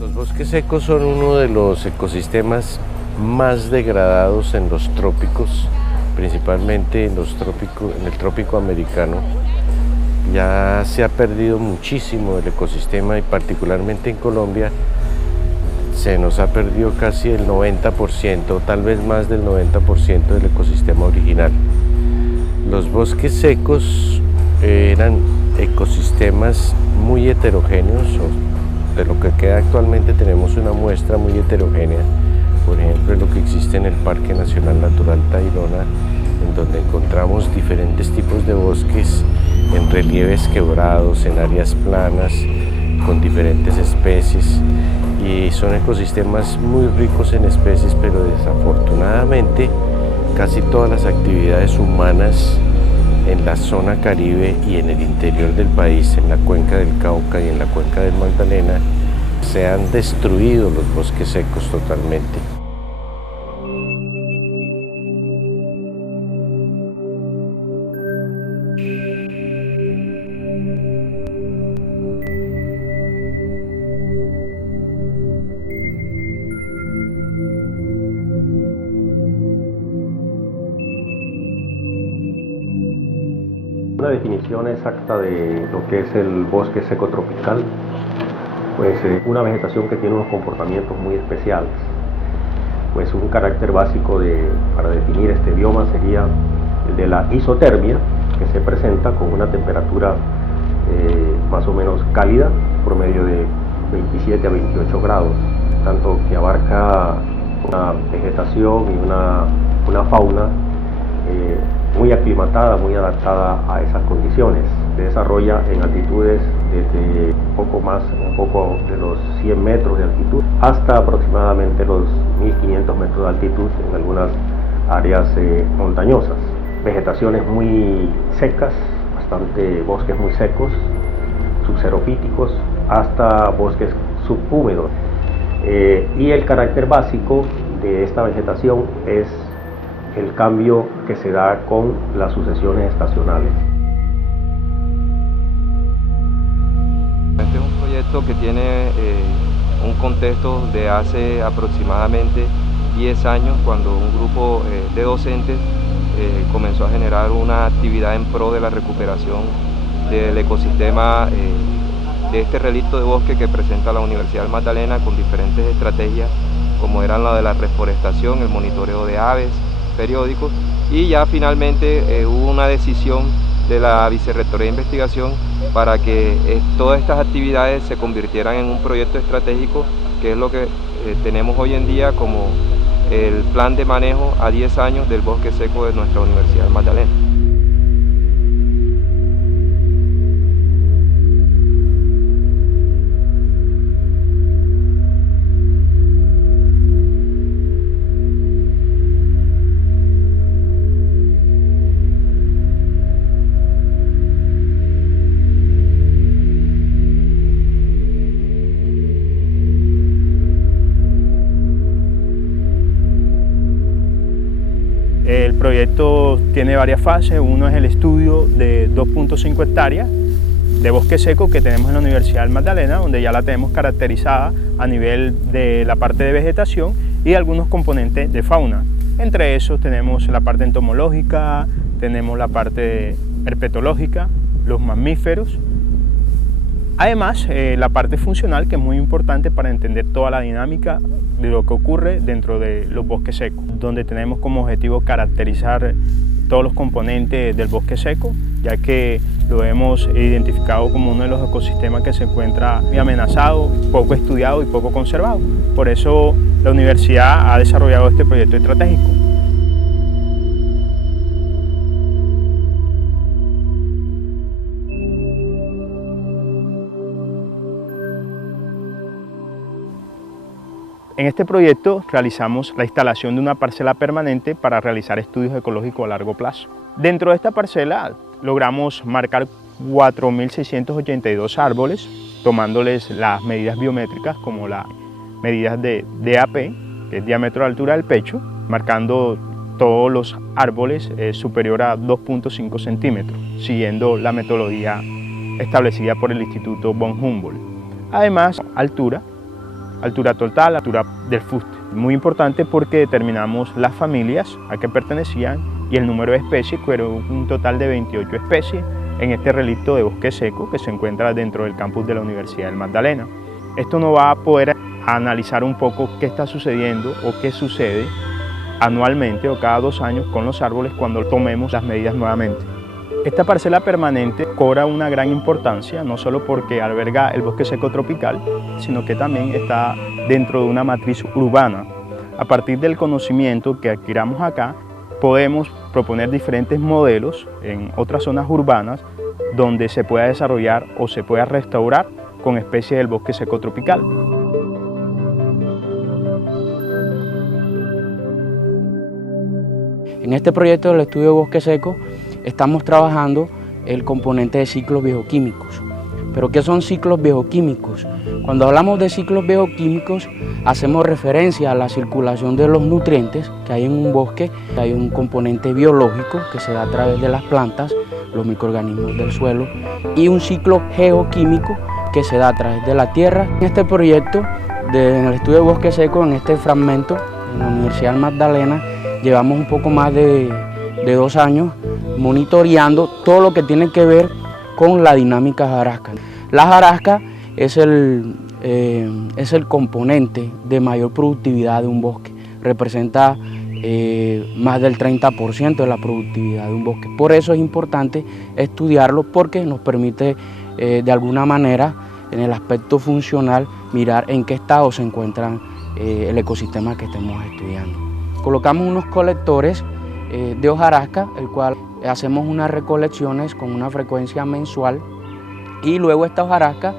Los bosques secos son uno de los ecosistemas más degradados en los trópicos, principalmente en el trópico americano. Ya se ha perdido muchísimo el ecosistema y particularmente en Colombia se nos ha perdido casi el 90%, tal vez más del 90% del ecosistema original. Los bosques secos eran ecosistemas muy heterogéneos. De lo que queda actualmente tenemos una muestra muy heterogénea, por ejemplo lo que existe en el Parque Nacional Natural Tayrona, en donde encontramos diferentes tipos de bosques en relieves quebrados, en áreas planas, con diferentes especies, y son ecosistemas muy ricos en especies, pero desafortunadamente casi todas las actividades humanas en la zona Caribe y en el interior del país, en la cuenca del Cauca y en la cuenca del Magdalena, se han destruido los bosques secos totalmente. Una definición exacta de lo que es el bosque seco tropical, pues una vegetación que tiene unos comportamientos muy especiales. Pues un carácter básico para definir este bioma sería el de la isotermia, que se presenta con una temperatura más o menos cálida, promedio de 27 a 28 grados, tanto que abarca una vegetación y una fauna muy aclimatada, muy adaptada a esas condiciones. Se desarrolla en altitudes desde un poco de los 100 metros de altitud hasta aproximadamente los 1500 metros de altitud en algunas áreas montañosas. Vegetaciones muy secas, bosques muy secos, subxeropíticos, hasta bosques subhúmedos. Y el carácter básico de esta vegetación es el cambio que se da con las sucesiones estacionales. Este es un proyecto que tiene un contexto de hace aproximadamente 10 años, cuando un grupo de docentes comenzó a generar una actividad en pro de la recuperación del ecosistema de este relicto de bosque que presenta la Universidad del Magdalena, con diferentes estrategias como eran la de la reforestación, el monitoreo de aves, periódicos, y ya finalmente hubo una decisión de la Vicerrectoría de Investigación para que todas estas actividades se convirtieran en un proyecto estratégico, que es lo que tenemos hoy en día como el plan de manejo a 10 años del bosque seco de nuestra Universidad del Magdalena. El proyecto tiene varias fases. Uno es el estudio de 2.5 hectáreas de bosque seco que tenemos en la Universidad del Magdalena, donde ya la tenemos caracterizada a nivel de la parte de vegetación y algunos componentes de fauna. Entre esos tenemos la parte entomológica, tenemos la parte herpetológica, los mamíferos. Además, la parte funcional, que es muy importante para entender toda la dinámica de lo que ocurre dentro de los bosques secos, donde tenemos como objetivo caracterizar todos los componentes del bosque seco, ya que lo hemos identificado como uno de los ecosistemas que se encuentra muy amenazado, poco estudiado y poco conservado. Por eso la universidad ha desarrollado este proyecto estratégico. En este proyecto realizamos la instalación de una parcela permanente para realizar estudios ecológicos a largo plazo. Dentro de esta parcela logramos marcar 4.682 árboles, tomándoles las medidas biométricas como las medidas de DAP, que es diámetro de altura del pecho, marcando todos los árboles superior a 2.5 centímetros, siguiendo la metodología establecida por el Instituto von Humboldt. Además, altura, altura total, altura del fuste. Muy importante porque determinamos las familias a que pertenecían y el número de especies, que era un total de 28 especies en este relicto de bosque seco que se encuentra dentro del campus de la Universidad del Magdalena. Esto nos va a poder analizar un poco qué está sucediendo o qué sucede anualmente o cada 2 años con los árboles cuando tomemos las medidas nuevamente. Esta parcela permanente cobra una gran importancia, no solo porque alberga el bosque seco tropical, sino que también está dentro de una matriz urbana. A partir del conocimiento que adquiramos acá, podemos proponer diferentes modelos en otras zonas urbanas donde se pueda desarrollar o se pueda restaurar con especies del bosque seco tropical. En este proyecto del estudio de bosque seco estamos trabajando el componente de ciclos bioquímicos. ¿Pero qué son ciclos bioquímicos? Cuando hablamos de ciclos bioquímicos hacemos referencia a la circulación de los nutrientes que hay en un bosque, que hay un componente biológico que se da a través de las plantas, los microorganismos del suelo, y un ciclo geoquímico que se da a través de la tierra. En este proyecto, en el estudio de bosque seco, en este fragmento, en la Universidad del Magdalena, llevamos un poco más de 2 años monitoreando todo lo que tiene que ver con la dinámica jarasca. La jarasca es el componente de mayor productividad de un bosque, representa más del 30% de la productividad de un bosque. Por eso es importante estudiarlo porque nos permite de alguna manera en el aspecto funcional mirar en qué estado se encuentra el ecosistema que estemos estudiando. Colocamos unos colectores de hojarasca, el cual hacemos unas recolecciones con una frecuencia mensual y luego esta hojarasca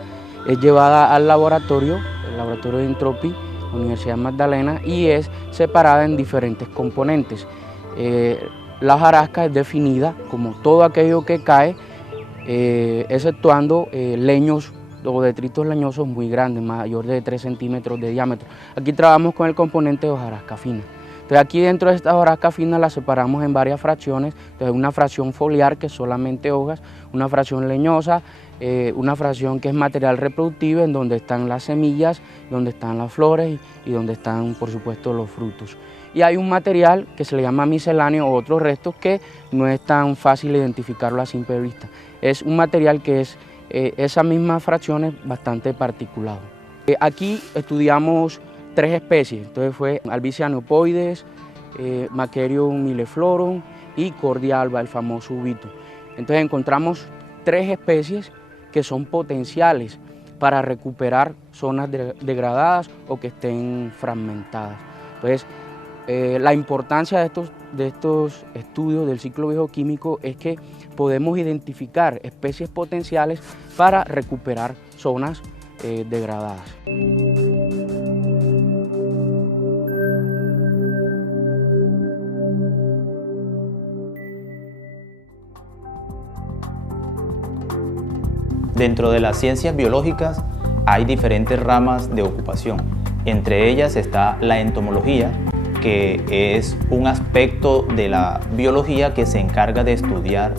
es llevada al laboratorio, el laboratorio de Intropi, la Universidad de Magdalena, y es separada en diferentes componentes. La hojarasca es definida como todo aquello que cae, exceptuando leños o detritos leñosos muy grandes, mayor de 3 centímetros de diámetro. Aquí trabajamos con el componente de hojarasca fina. Entonces aquí dentro de esta hojarasca fina la separamos en varias fracciones. Entonces una fracción foliar que es solamente hojas, una fracción leñosa, una fracción que es material reproductivo en donde están las semillas, donde están las flores y donde están por supuesto los frutos. Y hay un material que se le llama misceláneo o otros restos que no es tan fácil identificarlo a simple vista. Es un material que es esas mismas fracciones bastante particulado. Aquí estudiamos 3 especies, entonces fue Albizia neopoides, Macerium milleflorum y Cordia alba, el famoso ubito. Entonces encontramos 3 especies que son potenciales para recuperar zonas degradadas o que estén fragmentadas. Entonces, la importancia de estos estudios del ciclo bioquímico es que podemos identificar especies potenciales para recuperar zonas degradadas. Dentro de las ciencias biológicas hay diferentes ramas de ocupación. Entre ellas está la entomología, que es un aspecto de la biología que se encarga de estudiar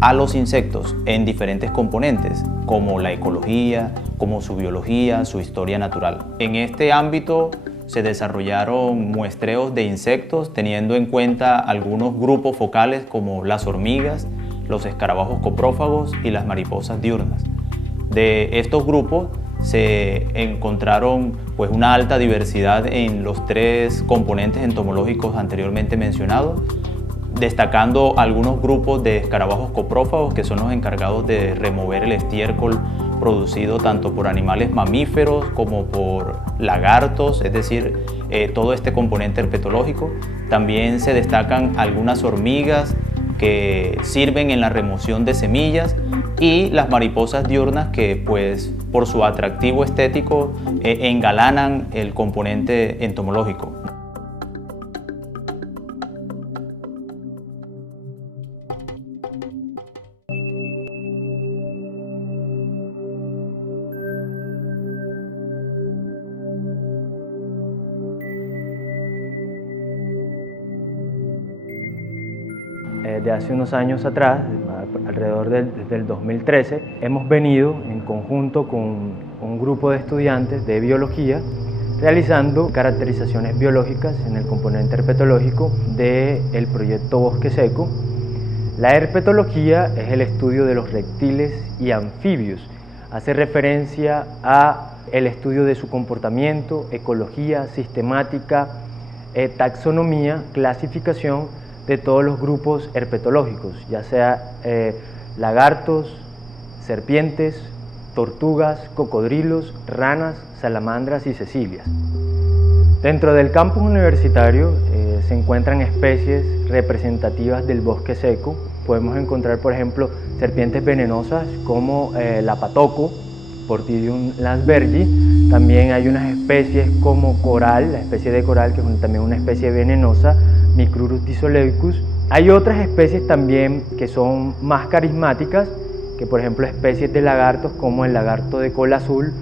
a los insectos en diferentes componentes, como la ecología, como su biología, su historia natural. En este ámbito se desarrollaron muestreos de insectos teniendo en cuenta algunos grupos focales como las hormigas, los escarabajos coprófagos y las mariposas diurnas. De estos grupos se encontraron una alta diversidad en los 3 componentes entomológicos anteriormente mencionados, destacando algunos grupos de escarabajos coprófagos que son los encargados de remover el estiércol producido tanto por animales mamíferos como por lagartos, es decir, todo este componente herpetológico. También se destacan algunas hormigas que sirven en la remoción de semillas y las mariposas diurnas que por su atractivo estético engalanan el componente entomológico. De hace unos años atrás, alrededor del 2013, hemos venido en conjunto con un grupo de estudiantes de biología realizando caracterizaciones biológicas en el componente herpetológico del proyecto Bosque Seco. La herpetología es el estudio de los reptiles y anfibios. Hace referencia a el estudio de su comportamiento, ecología, sistemática, taxonomía, clasificación de todos los grupos herpetológicos, ya sea lagartos, serpientes, tortugas, cocodrilos, ranas, salamandras y cecilias. Dentro del campus universitario se encuentran especies representativas del bosque seco. Podemos encontrar, por ejemplo, serpientes venenosas como la patoco, Portidium lansbergi. También hay unas especies como coral, la especie de coral, que es también una especie venenosa, Micrurus disoleucus. Hay otras especies también que son más carismáticas, que por ejemplo especies de lagartos como el lagarto de cola azul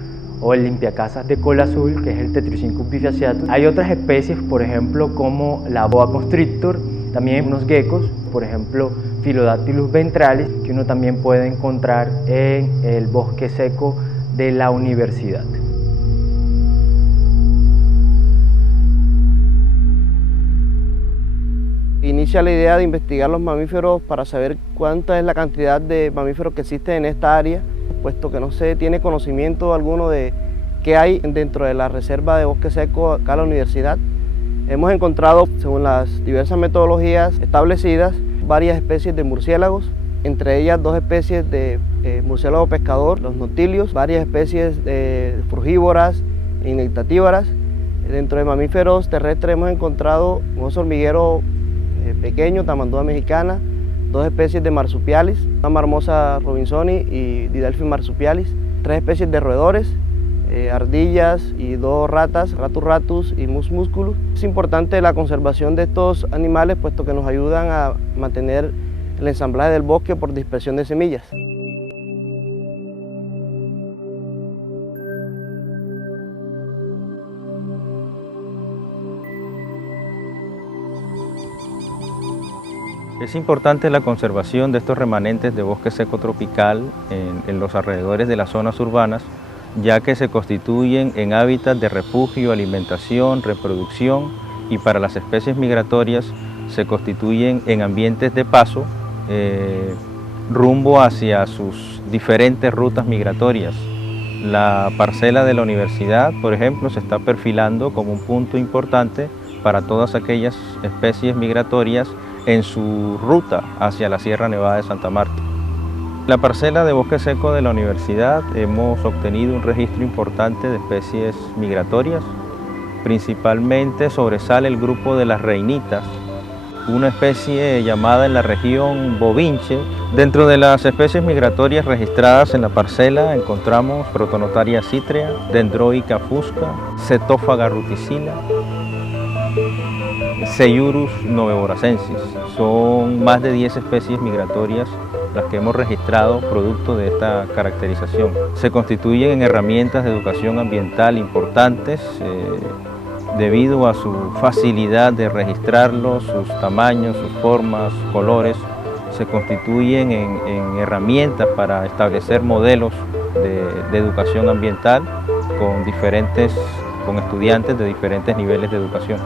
o el limpiacasas de cola azul, que es el Tetricincus bifasciatus. Hay otras especies, por ejemplo, como la boa constrictor, también unos geckos, por ejemplo, Philodactylus ventralis, que uno también puede encontrar en el bosque seco de la universidad. Inicia la idea de investigar los mamíferos para saber cuánta es la cantidad de mamíferos que existen en esta área, puesto que no se tiene conocimiento alguno de qué hay dentro de la reserva de bosque seco acá en la universidad. Hemos encontrado, según las diversas metodologías establecidas, varias especies de murciélagos, entre ellas 2 especies de murciélago pescador, los noctilios, varias especies de frugívoras e insectívoras. Dentro de mamíferos terrestres hemos encontrado un oso hormiguero pequeño, Tamandua mexicana, 2 especies de marsupialis, una Marmosa robinsoni y Didelphis marsupialis, 3 especies de roedores, ardillas y 2 ratas, Ratus ratus y Mus musculus. Es importante la conservación de estos animales, puesto que nos ayudan a mantener el ensamblaje del bosque por dispersión de semillas. Es importante la conservación de estos remanentes de bosque seco tropical en los alrededores de las zonas urbanas, ya que se constituyen en hábitats de refugio, alimentación, reproducción y para las especies migratorias se constituyen en ambientes de paso rumbo hacia sus diferentes rutas migratorias. La parcela de la universidad, por ejemplo, se está perfilando como un punto importante para todas aquellas especies migratorias en su ruta hacia la Sierra Nevada de Santa Marta. La parcela de bosque seco de la universidad hemos obtenido un registro importante de especies migratorias. Principalmente sobresale el grupo de las reinitas, una especie llamada en la región bovinche. Dentro de las especies migratorias registradas en la parcela encontramos Protonotaria citrea, Dendroica fusca, Cetófaga ruticilla, Seiurus noveboracensis. Son más de 10 especies migratorias las que hemos registrado producto de esta caracterización. Se constituyen en herramientas de educación ambiental importantes debido a su facilidad de registrarlos, sus tamaños, sus formas, colores. Se constituyen en herramientas para establecer modelos de educación ambiental con estudiantes de diferentes niveles de educación.